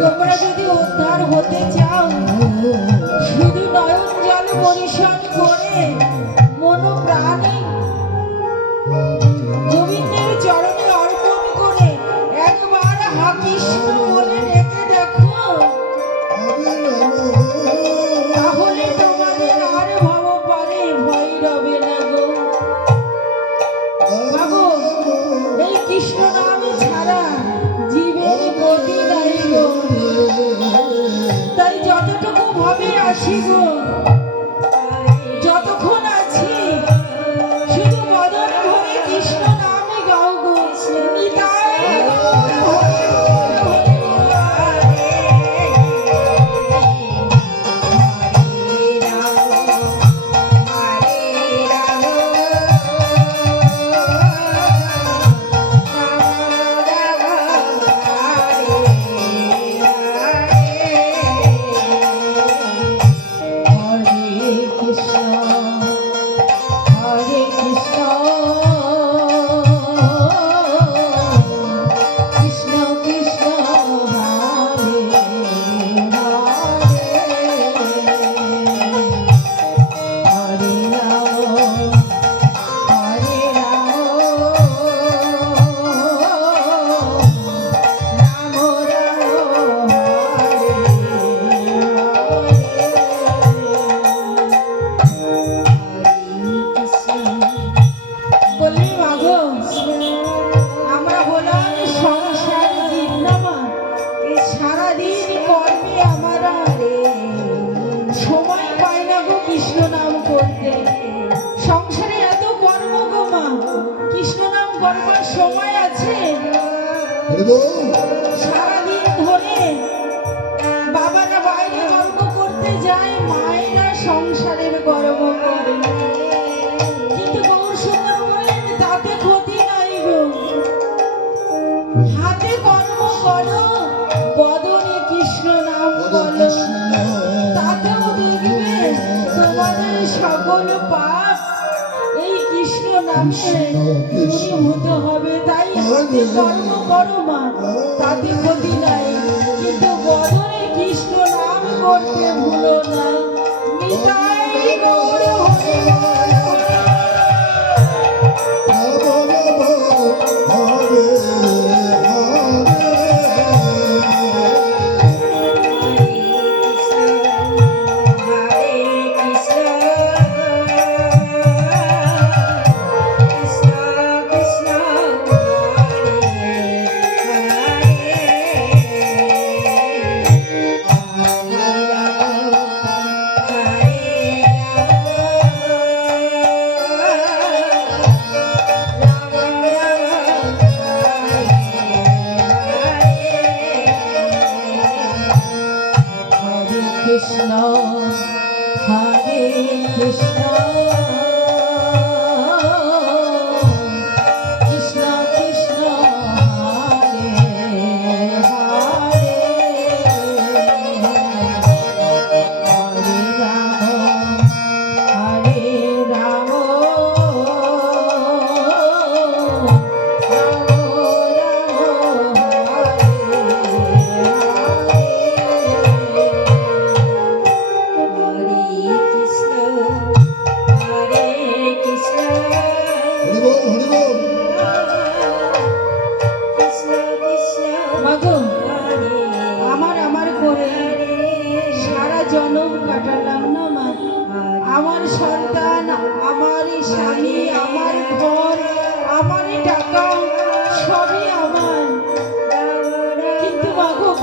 তোমরা যদি উদ্ধার হতে চাও শুধু নয়ন জল পরিশোধ করে মন প্রাণী গোবিন্দের চরণে অর্পণ করে একবার হা কৃষ্ণ বলে ডেকে দেখো, তাহলে তোমাদের আর ভব পারে ভয় রবে না গো। বাবু এই কৃষ্ণ নাম ছাড়া জীবের গতি নাই গো। তাই যতটুকু ভাবে আছি গো, যতক্ষণ আছি শুধু বদন ভরে কৃষ্ণ নামে গাও গো। নিতাই গৌর হরি সময় আছে। সারাদিন ধরে বাবারা বাইরে কর্ম করতে যায়, মায়েরা সংসারের কর্ম করে, কিন্তু গৌর সুন্দর বলেন তাতে ক্ষতি নাই গো। হাতে কর্ম করো, বদনে কৃষ্ণ নাম বলো, তাতেও দেখবে তোমাদের সকল পাপ এই কৃষ্ণ নামে দূরীভূত হবে। তাই হাতে কর্ম করো মা, তাতে ক্ষতি নাই, কিন্তু বদনে কৃষ্ণ নাম করতে ভুলো না। নিতাই গৌর হরি বল।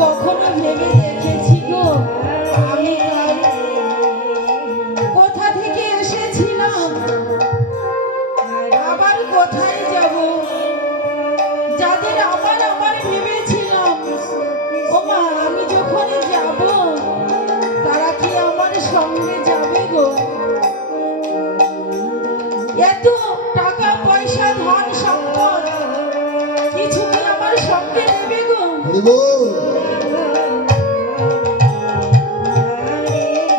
কখনো ভেবে দেখেছি গো আমি কোথা থেকে এসেছিলাম, আবার কোথায় যাব? যাদের আমার আমার ভেবেছিলাম, ও মা আমি যখন যাব তারা কি আমার সঙ্গে যাবে গো? এত টাকা পয়সা ধন সম্পদ কিছু কি আমার সঙ্গে নেবে গো?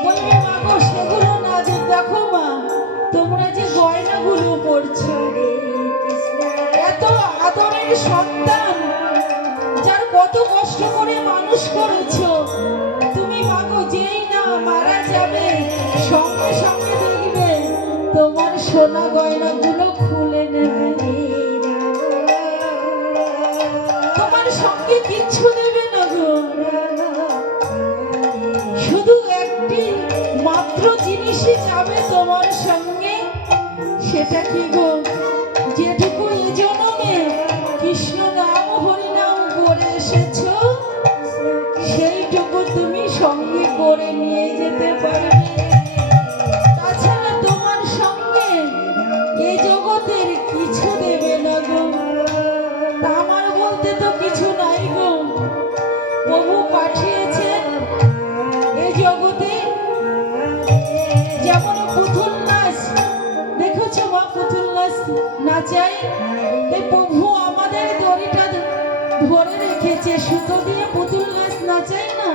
বলবে মা গো সেগুলো না, যে দেখো মা তোমরা যে গয়নাগুলো পরছো, এত আদরের সন্তান যার কত কষ্ট করে মানুষ করেছো, তুমি মা গো যেই না মারা যাবে সঙ্গে সঙ্গে দেখবে তোমার সোনা গয়নাগুলো খুলে নেবে, তোমার সঙ্গে কিচ্ছু নেবে না গো। শুধু একটি মাত্র জিনিসই যাবে তোমার সঙ্গে, সেটা কি গো? যেটুকু এই জন্মে কৃষ্ণ নাম হরিনাম করে এসেছো সেইটুকু তুমি সঙ্গে করে নিয়ে যেতে পারবে। তাছাড়া তোমার সঙ্গে এই জগতের কিছু দেবে না গো। তা আমার বলতে তো কিছু নাই গো, প্রভু পাঠিয়েছেন এই জগতে। যেমন পুতুল নাচ দেখেছো মা, পুতুল নাচ নাচাই, এই প্রভু আমাদের দড়িটা ধরে রেখেছে, সুতো দিয়ে পুতুল নাচ নাচাই না,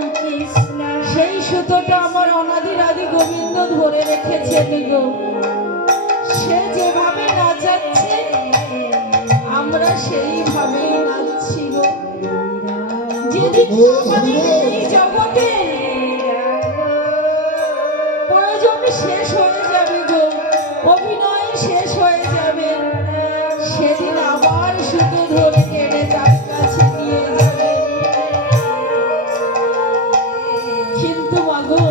সেই সুতোটা আমার অনাদির আদি গোবিন্দ ধরে রেখেছেন গো। সে যেভাবে নাচাচ্ছে আমরা সেইভাবেই নাচছি গো। যেদিন আমাদের এই জগতে প্রয়োজন শেষ হয়ে যাবে গো, অভিনয় শেষ হয়ে যাবে, সেদিন আবার সুতো ধরে টেনে তার কাছে নিয়ে যাবে। কিন্তু মাগো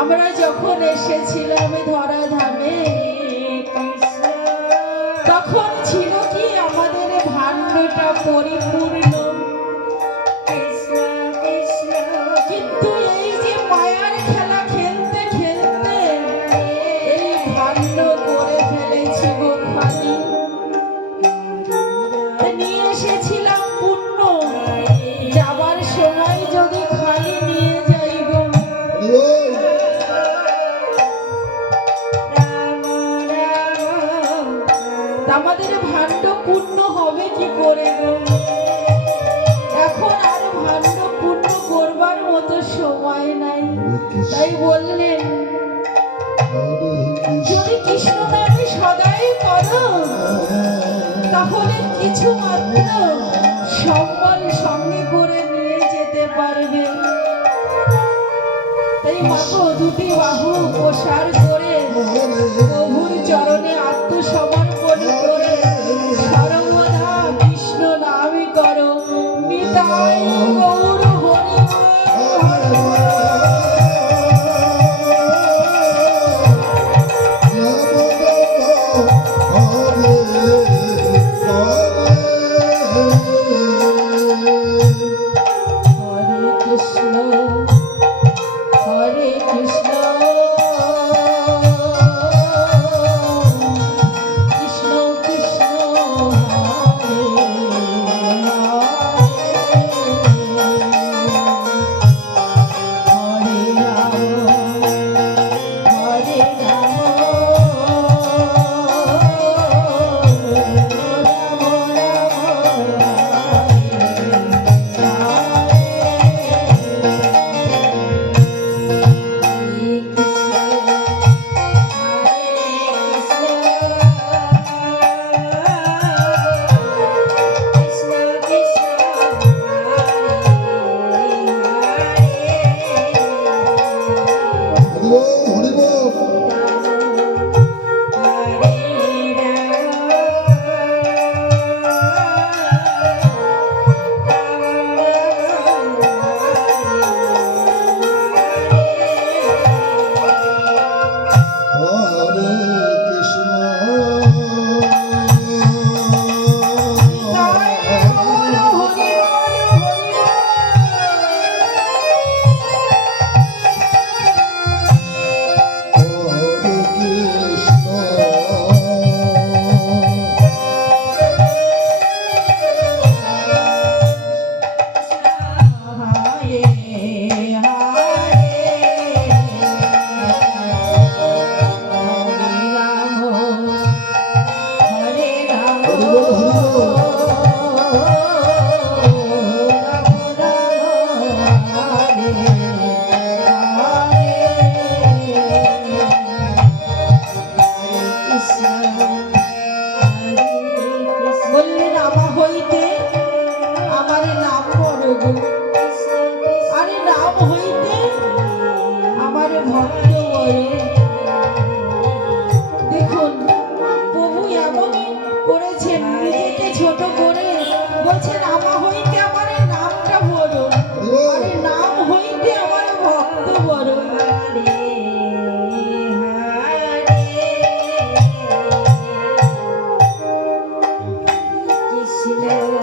আমরা যখন এসেছিলাম ধরা ধামে, তখন ছিল কি আমাদের ভাণ্ডটা পরিপূর্ণ, কিন্তু এই যে মায়ার খেলা খেলতে খেলতে এই ভাণ্ড করে ফেলেছি গো খালি। নিয়ে এসেছিলাম পুণ্য, যাবার সময় যদি খালি নিয়ে যাই গো, আমাদের ভাণ্ড পূর্ণ হবে কি করে গো? এখন আর ভাণ্ড পূর্ণ করবার মতো সময় নাই। তাই বললেন যদি কৃষ্ণ নামে সদাই করো তাহলে কিছু মাত্র সম্বল সঙ্গে করে নিয়ে যেতে পারবে। তাই মাগো দুটি বাহু প্রসার করে প্রভুর চরণে আত্মসমর্পণ করে সর্বদা কৃষ্ণ নামই করো। নিতাই গৌর হরি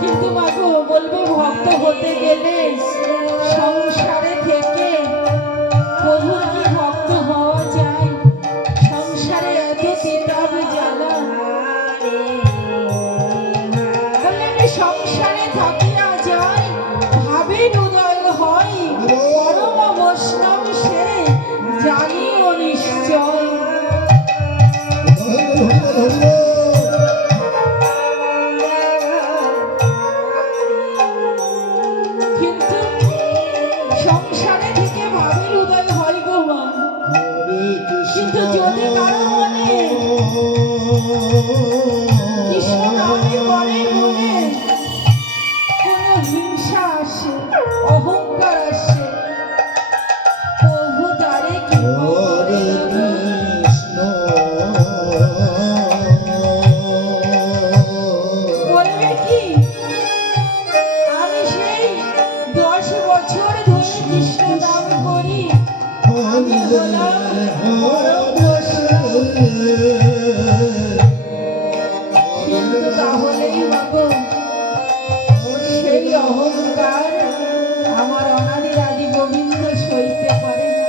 কিন্তু মাগো বলবে ভক্ত হতে গেলে সংসারে থেকে প্রভুর কি ভক্ত হওয়া যায়? সংসারে এত তিতাব জ্বালা, বললেন সংসারে থাকিয়া যায় ভাবের উদয় হয়, পরম বৈষ্ণব সে জানিও নিশ্চয়। কিন্তু সংসারে থেকে ভাবের উদয় হয় গো মা, কিন্তু যদি কারো মনে কৃষ্ণ নামে পরে মনে কোনো হিংসা আসে, অহংকার আসে, প্রভু দ্বারে কি করে দেবে? বলবে কি আমি সেই 10 বছর ধরে কৃষ্ণ নাম করি, আমি হলাম পরম বৈষ্ণব। কিন্তু তাহলেই মাগো সেই অহংকার আমার অনাদির আদি গোবিন্দ সইতে পারে না।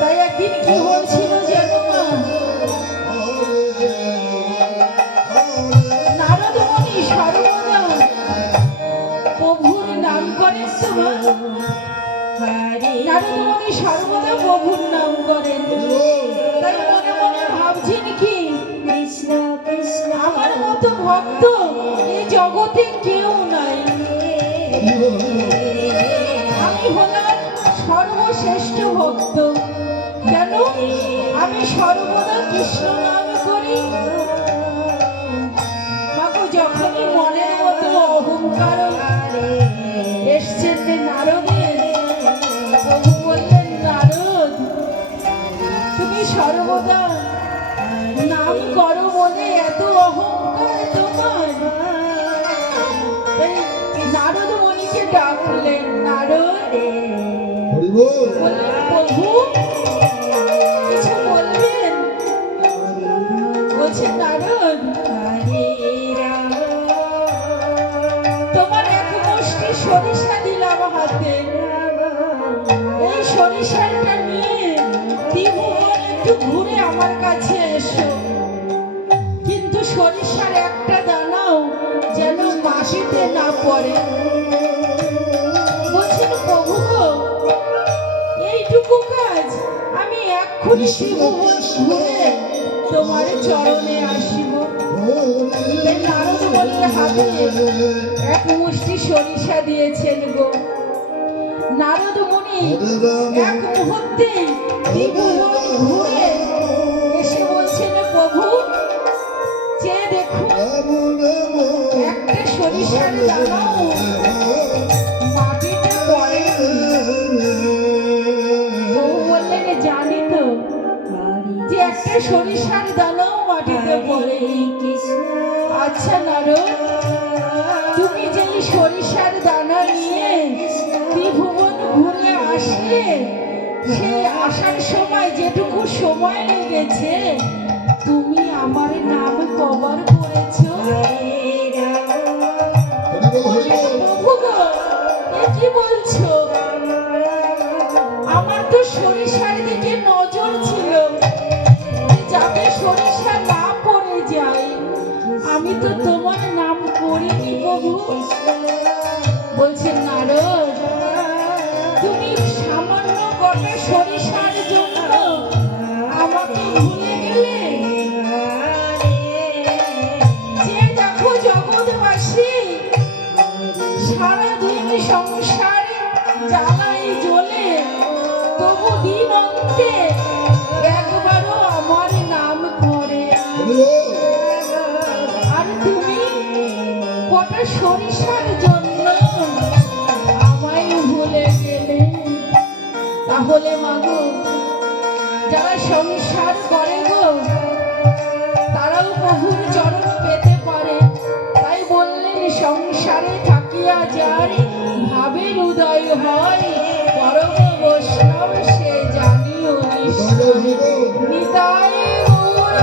তাই একদিন কি হচ্ছিল জানো মা, নারদ মুনি সর্বদা প্রভুর নাম করেন তো মা, নারদ মুনি সর্বদা প্রভুর নাম করেন। তাই মনে মনে ভাবছেন কি আমার মতো ভক্ত এই জগতে কেউ নাই, আমি হলাম সর্বশ্রেষ্ঠ ভক্ত। কেন? আমি সর্বদা কৃষ্ণ নাম করি। মাগো যখনই মনের মতো অহংকার এসছেন নারদের, প্রভু বললেন নারদ তুমি সর্বদা নাম করো বলে এত অহংকার তোমার। তাই নারদ মুনিকে ডাকলেন, নারদ বললেন প্রভু কিছু বলবেন? বলছেন নারদ তোমার এক মুষ্টি সরিষা দিলাম হাতে, এই সরিষাটা নিয়ে ত্রিভুবন একটু ঘুরে আমার কাছে এসো, কিন্তু সরিষার একটা দানাও যেন মাটিতে না পড়ে। বলছেন প্রভু গো এইটুকু কাজ আমি এক্ষুনি ত্রিভুবন ঘুরে তোমার চরণে আসিব। নারদ বললে হাতে এক মুষ্টি সরিষা দিয়েছেন গো। নারদ মুনি এক মুহূর্তে ত্রিভুবন ঘুরে এসে বলছেন প্রভু চেয়ে দেখুন একটা সরিষার দানাও মাটিতে পড়ে। প্রভু বললেন জানি তো যে একটা সরিষার দানাও মাটিতে পড়ে। আচ্ছা নারদ তুমি যেই সরিষার দানা নিয়ে ত্রিভুবন ঘুরে আসলে, সেই আসার সময় যেটুকু সময় লেগেছে তুমি আমার নাম কবার করেছো? প্রভু গো এ কি বলছো? আমার তো সরিষার দিকে নজর ছিল যাতে সরিষা না পড়ে যায়, আমি তো তোমার নাম করিনি প্রভু। বলছেন নারদ তুমি সামান্য কটা সরিষার জন্য আমাকে ভুলে গেলে? যে দেখো জগৎবাসী সারাদিন সংসারে জ্বালাই জ্বলে, তবু দিন অন্তে একবারও আমার নাম করে। আর তুমি কটা সরিষার জন্য আমায় ভুলে গেলে। তাহলে মাগো যারা সংসার করে গো তারাও প্রভুর চরণ পেতে পারে। তাই বললেন সংসারে থাকিয়া যার ভাবের উদয় হয়, পরম বৈষ্ণব সে জানিও নিশ্চয়। নিতাই গৌর